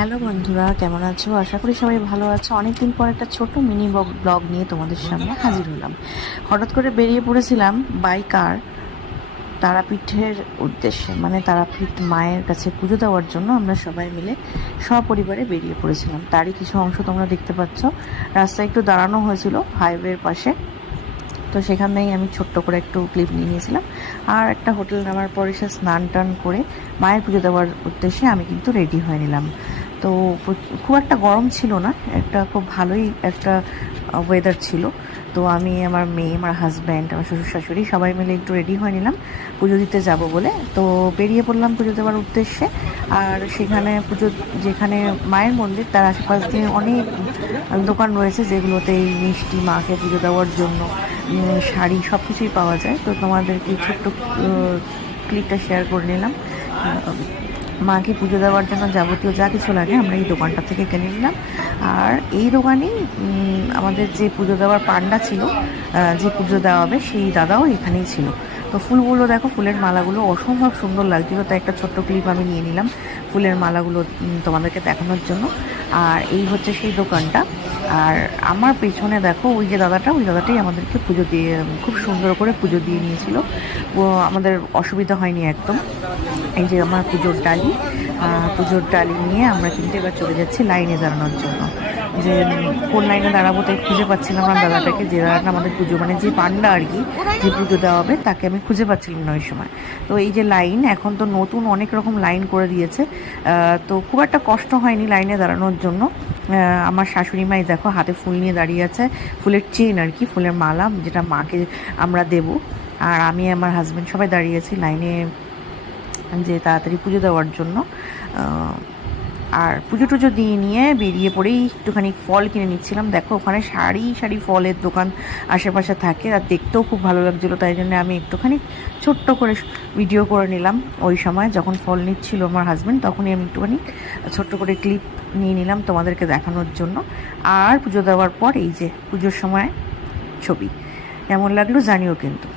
Hello বন্ধুরা, কেমন আছো? আশা করি সবাই ভালো আছো। অনেকদিন পর একটা ছোট মিনি ব্লগ নিয়ে তোমাদের সামনে হাজির হলাম। হঠাৎ করে বেরিয়ে পড়েছিলাম বাই কার তারাপীঠের উদ্দেশ্যে, মানে তারাপীঠ মায়ের কাছে পুজো দেওয়ার জন্য আমরা সবাই মিলে সপরিবারে বেরিয়ে পড়েছিলাম। তারই কিছু অংশ তোমরা দেখতে পাচ্ছ। রাস্তায় একটু দাঁড়ানো হয়েছিল হাইওয়ের পাশে, তো সেখানেই আমি ছোট্ট করে একটু ক্লিপ নিয়ে নিয়েছিলাম। আর একটা হোটেল নামার পরে সে স্নান টান করে মায়ের পুজো দেওয়ার উদ্দেশ্যে আমি কিন্তু রেডি হয়ে নিলাম। তো খুব একটা গরম ছিল না, একটা খুব ভালোই একটা ওয়েদার ছিল। তো আমি, আমার মেয়ে, আমার হাজব্যান্ড, আমার শ্বশুর শাশুড়ি সবাই মিলে একটু রেডি হয়ে নিলাম পুজো দিতে যাব বলে। তো বেরিয়ে পড়লাম পুজো দেওয়ার উদ্দেশ্যে। আর সেখানে পুজো, যেখানে মায়ের মন্দির তার আশেপাশ দিয়ে অনেক দোকান রয়েছে যেগুলোতে এই মিষ্টি, মাকে পুজো দেওয়ার জন্য শাড়ি সব কিছুই পাওয়া যায়। তো তোমাদেরকে ছোট্ট ক্লিপটা শেয়ার করে নিলাম। মাকে পুজো দেওয়ার জন্য যাবতীয় যা কিছু লাগে আমরা এই দোকানটা থেকে কিনে নিলাম। আর এই দোকানেই আমাদের যে পুজো দেওয়ার পান্ডা ছিল, যে পুজো দেওয়া হবে সেই দাদাও এখানেই ছিল। তো ফুলগুলো দেখো, ফুলের মালাগুলো অসম্ভব সুন্দর লাগছিল, তাই একটা ছোট্ট ক্লিপ আমি নিয়ে নিলাম ফুলের মালাগুলো তোমাদেরকে দেখানোর জন্য। আর এই হচ্ছে সেই দোকানটা। আর আমার পেছনে দেখো ওই যে দাদাটা, ওই দাদাটাই আমাদেরকে পুজো দিয়ে, খুব সুন্দর করে পুজো দিয়ে নিয়েছিল। আমাদের অসুবিধা হয়নি একদম। এই যে আমার পুজোর ডালি নিয়ে আমরা কিন্তু এবার চলে যাচ্ছি লাইনে দাঁড়ানোর জন্য। যে কোন লাইনে দাঁড়াবো তাই খুঁজে পাচ্ছিলাম না দাদাটাকে, যে দাদাটা আমাদের পুজো, মানে যে পান্ডা আর কি, যে পুজো দেওয়া হবে তাকে আমি খুঁজে পাচ্ছিলাম না ওই সময়। তো এই যে লাইন, এখন তো নতুন অনেক রকম লাইন করে দিয়েছে, তো খুব একটা কষ্ট হয়নি লাইনে দাঁড়ানোর জন্য। আমার শাশুড়ি মাই দেখো হাতে ফুল নিয়ে দাঁড়িয়ে আছে, ফুলের চেন আর কি, ফুলের মালা যেটা মাকে আমরা দেব। আর আমি, আমার হাজব্যান্ড সবাই দাঁড়িয়েছি লাইনে, যে তাড়াতাড়ি পুজো দেওয়ার জন্য। আর পুজো টুজো দিয়ে নিয়ে বেরিয়ে পড়েই একটুখানি ফল কিনে নিচ্ছিলাম। দেখো ওখানে সারি সারি ফলের দোকান আশেপাশে থাকে, আর দেখতেও খুব ভালো লাগছিলো, তাই জন্য আমি একটুখানি ছোট্ট করে ভিডিও করে নিলাম। ওই সময় যখন ফল নিচ্ছিল আমার হাজব্যান্ড, তখনই আমি একটুখানি ছোট্ট করে ক্লিপ নিয়ে নিলাম তোমাদেরকে দেখানোর জন্য। আর পুজো দেওয়ার পর এই যে পুজোর সময় ছবি কেমন লাগলো জানিও কিন্তু।